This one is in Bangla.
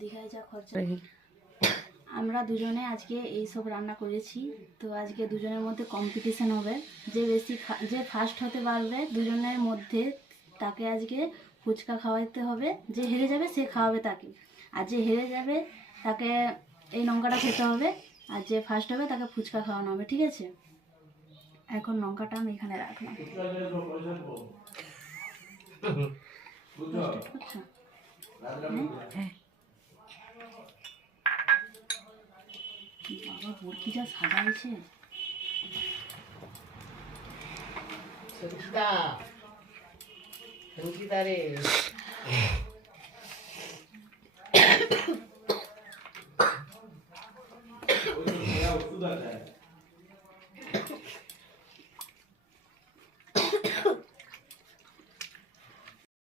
দীঘায় যা খরচা। আমরা দুজনে আজকে এই সব রান্না করেছি। তো আজকে দুজনের মধ্যে কম্পিটিশন হবে, যে ফার্স্ট হতে পারবে দুজনের মধ্যে তাকে আজকে ফুচকা খাওয়াতে হবে। যে হেরে যাবে সে খাওয়াবে তাকে, আর যে হেরে যাবে তাকে এই লঙ্কাটা খেতে হবে, আর যে ফার্স্ট হবে তাকে ফুচকা খাওয়ানো হবে, ঠিক আছে? এখন লঙ্কাটা আমি এখানে রাখলাম। হ্যাঁ বাবা, বরকি যা সাজাইছে। সঙ্গীতা রে